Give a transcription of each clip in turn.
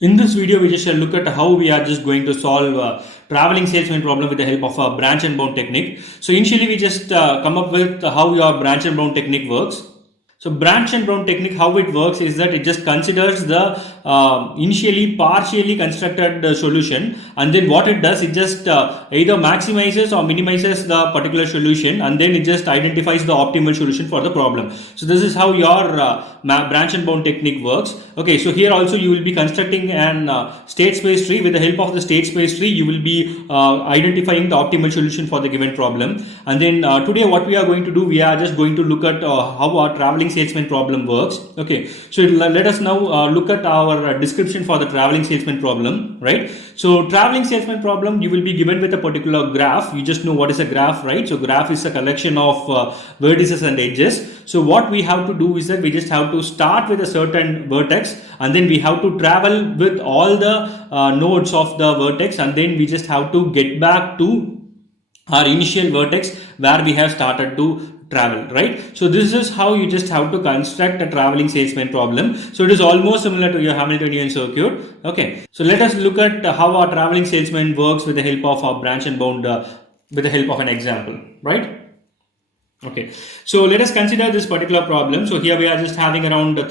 In this video, we just shall look at how we are just going to solve traveling salesman problem with the help of a branch and bound technique. So initially, we just come up with how your branch and bound technique works. So branch and bound technique, how it works is that it just considers the initially partially constructed solution, and then what it does, it just either maximizes or minimizes the particular solution, and then it just identifies the optimal solution for the problem. So this is how your branch and bound technique works. Okay, so here also you will be constructing an state space tree. With the help of the state space tree, you will be identifying the optimal solution for the given problem. And then today what we are going to do, we are just going to look at how our traveling salesman problem works. Okay, so let us now look at our description for the traveling salesman problem, right? So traveling salesman problem, you will be given with a particular graph. You just know what is a graph, right? So graph is a collection of vertices and edges. So what we have to do is that we just have to start with a certain vertex, and then we have to travel with all the nodes of the vertex, and then we just have to get back to our initial vertex where we have started to travel, right? So this is how you just have to construct a traveling salesman problem. So it is almost similar to your Hamiltonian circuit. Okay, so let us look at how our traveling salesman works with the help of our branch and bound with the help of an example, right? Okay, so let us consider this particular problem. So here we are just having around four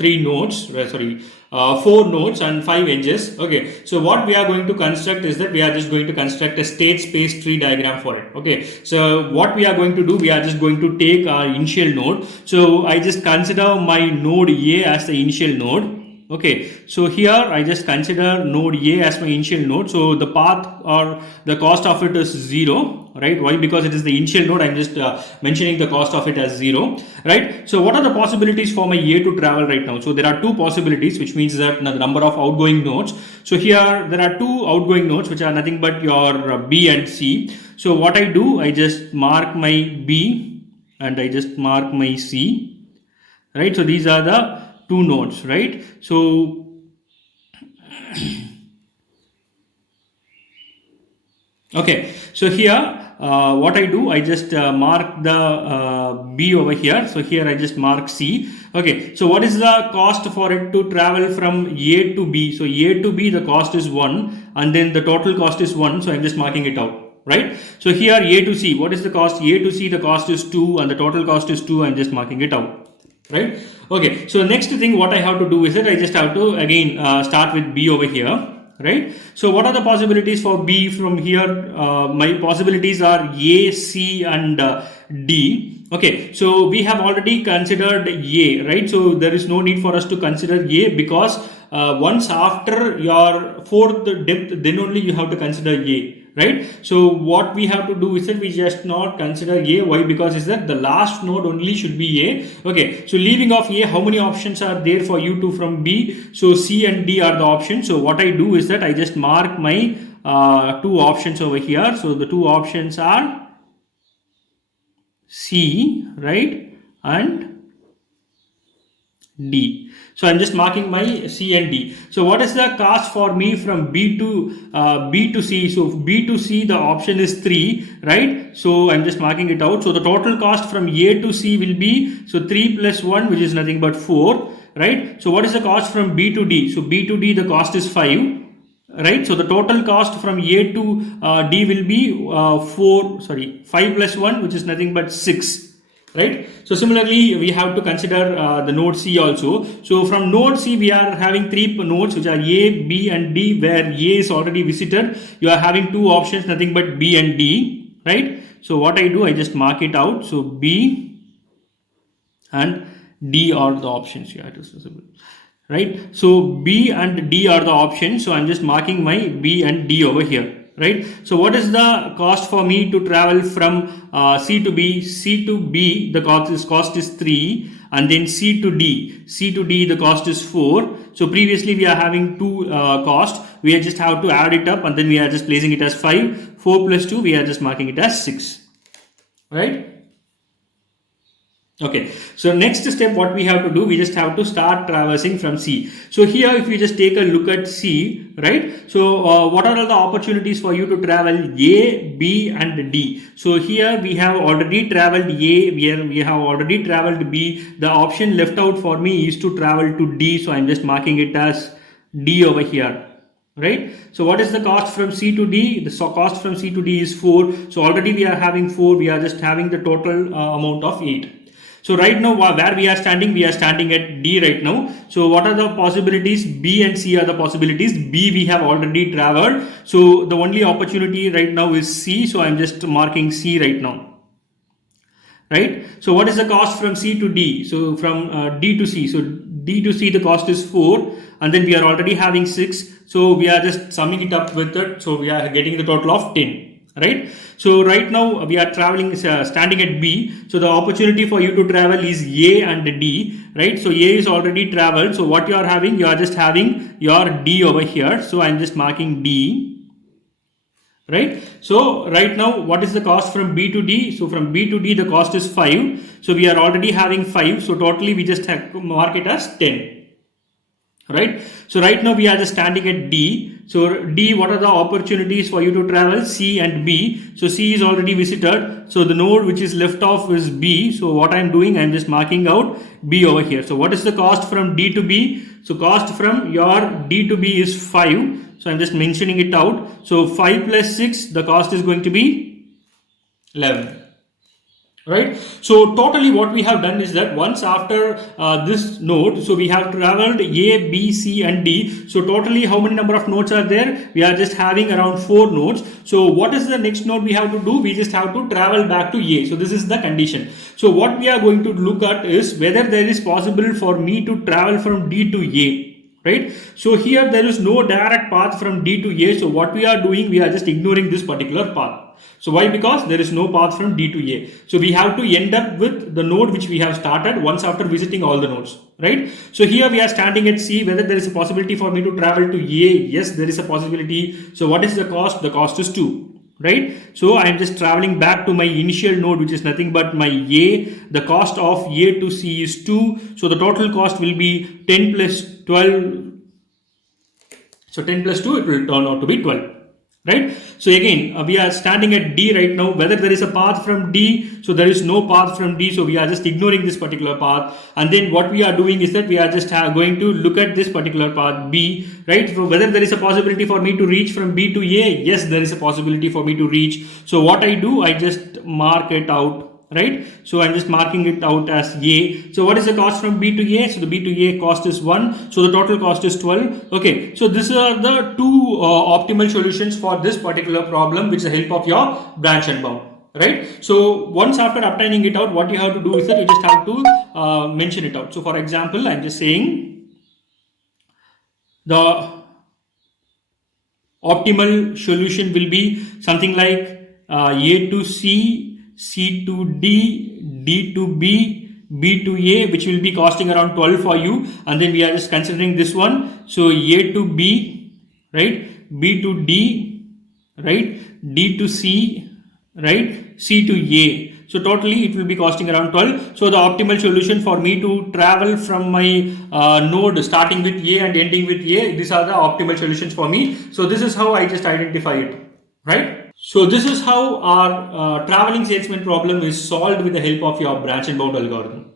nodes and 5 edges. Okay, so what we are going to construct is that we are just going to construct a state space tree diagram for it. Okay, so what we are going to do, we are just going to take our initial node. So I just consider my node A as the initial node. Okay, so here I just consider node A as my initial node. So the path or the cost of it is 0, right? Why? Because it is the initial node. I'm just mentioning the cost of it as 0, right? So what are the possibilities for my A to travel right now? So there are two possibilities, which means that the number of outgoing nodes. So here there are two outgoing nodes, which are nothing but your B and C. So what I do, I just mark my B and I just mark my C, right? So these are the two nodes, right? So okay, so here what I do, I just mark the B over here. So here I just mark C. Okay, so what is the cost for it to travel from A to B? So A to B, the cost is 1, and then the total cost is 1. So I'm just marking it out, right? So here A to C, what is the cost? A to C, the cost is 2, and the total cost is 2. I'm just marking it out, right? Okay, so next thing what I have to do is that I just have to again start with B over here, right? So what are the possibilities for B from here? My possibilities are A, C and D. Okay, so we have already considered A, right? So there is no need for us to consider A, because once after your fourth depth, then only you have to consider A, right? So what we have to do is that we just not consider A. Why? Because is that the last node only should be A. Okay, so leaving off A, how many options are there for you to from B? So C and D are the options. So what I do is that I just mark my two options over here. So the two options are C, right, and D. So I'm just marking my C and D. So what is the cost for me from B to C? So B to C, the option is 3, right? So I'm just marking it out. So the total cost from A to C will be, so 3 plus 1, which is nothing but 4, right? So what is the cost from B to D? So B to D, the cost is 5, right? So the total cost from A to D will be 5 plus 1, which is nothing but 6, right? So similarly, we have to consider the node C also. So from node C, we are having 3 nodes, which are A, B and D, where A is already visited. You are having 2 options, nothing but B and D, right? So what I do, I just mark it out. So B and D are the options you have to visible, right? So B and D are the options. So I'm just marking my B and D over here, right? So what is the cost for me to travel from C to B? C to B, the cost is 3, and then C to D, the cost is 4. So previously we are having 2 cost. We just have to add it up, and then we are just placing it as 5. 4 plus 2, we are just marking it as 6, right? Okay, so next step what we have to do, we just have to start traversing from C. So here if you just take a look at C, right? So what are all the opportunities for you to travel A, B and D? So here we have already traveled A, we have already traveled B. The option left out for me is to travel to D, so I'm just marking it as D over here, right? So what is the cost from C to D? The cost from C to D is 4. So already we are having 4. We are just having the total amount of 8. So right now where we are standing at D right now. So what are the possibilities? B and C are the possibilities. B we have already traveled. So the only opportunity right now is C. So I'm just marking C right now. Right? So what is the cost from C to D? So from D to C. So D to C the cost is 4, and then we are already having 6. So we are just summing it up with it. So we are getting the total of 10. Right? So right now we are traveling, standing at B. So the opportunity for you to travel is A and D. Right? So A is already traveled. So what you are having? You are just having your D over here. So I'm just marking D. Right? So right now what is the cost from B to D? So from B to D the cost is 5. So we are already having 5. So totally we just have to mark it as 10. Right? So right now we are just standing at D. So D, what are the opportunities for you to travel? C and B. So C is already visited. So the node which is left off is B. So what I'm doing, I'm just marking out B over here. So what is the cost from D to B? So cost from your D to B is 5. So I'm just mentioning it out. So 5 plus 6, the cost is going to be 11. Right? So totally what we have done is that once after this node, so we have traveled A, B, C and D. So totally how many number of nodes are there? We are just having around 4 nodes. So what is the next node we have to do? We just have to travel back to A. So this is the condition. So what we are going to look at is whether there is possible for me to travel from D to A. Right? So here there is no direct path from D to A. So what we are doing, we are just ignoring this particular path. So why? Because there is no path from D to A. So we have to end up with the node which we have started once after visiting all the nodes. Right? So here we are standing at C. Whether there is a possibility for me to travel to A? Yes, there is a possibility. So what is the cost? The cost is 2. Right? So I am just traveling back to my initial node, which is nothing but my A. The cost of A to C is 2. So the total cost will be 10 plus 12. So 10 plus 2, it will turn out to be 12. Right? So again, we are standing at D right now. Whether there is a path from D, so there is no path from D. So we are just ignoring this particular path. And then what we are doing is that we are just going to look at this particular path B. Right? So whether there is a possibility for me to reach from B to A, yes, there is a possibility for me to reach. So what I do, I just mark it out. Right? So I'm just marking it out as A. So what is the cost from B to A? So the B to A cost is 1. So the total cost is 12. Okay. So these are the two optimal solutions for this particular problem with the help of your branch and bound. Right? So once after obtaining it out, what you have to do is that you just have to mention it out. So for example, I'm just saying the optimal solution will be something like A to C, C to D, D to B, B to A, which will be costing around 12 for you. And then we are just considering this one. So A to B, right? B to D, right? D to C, right? C to A. So totally it will be costing around 12. So the optimal solution for me to travel from my node starting with A and ending with A, these are the optimal solutions for me. So this is how I just identify it, right? So this is how our traveling salesman problem is solved with the help of your branch and bound algorithm.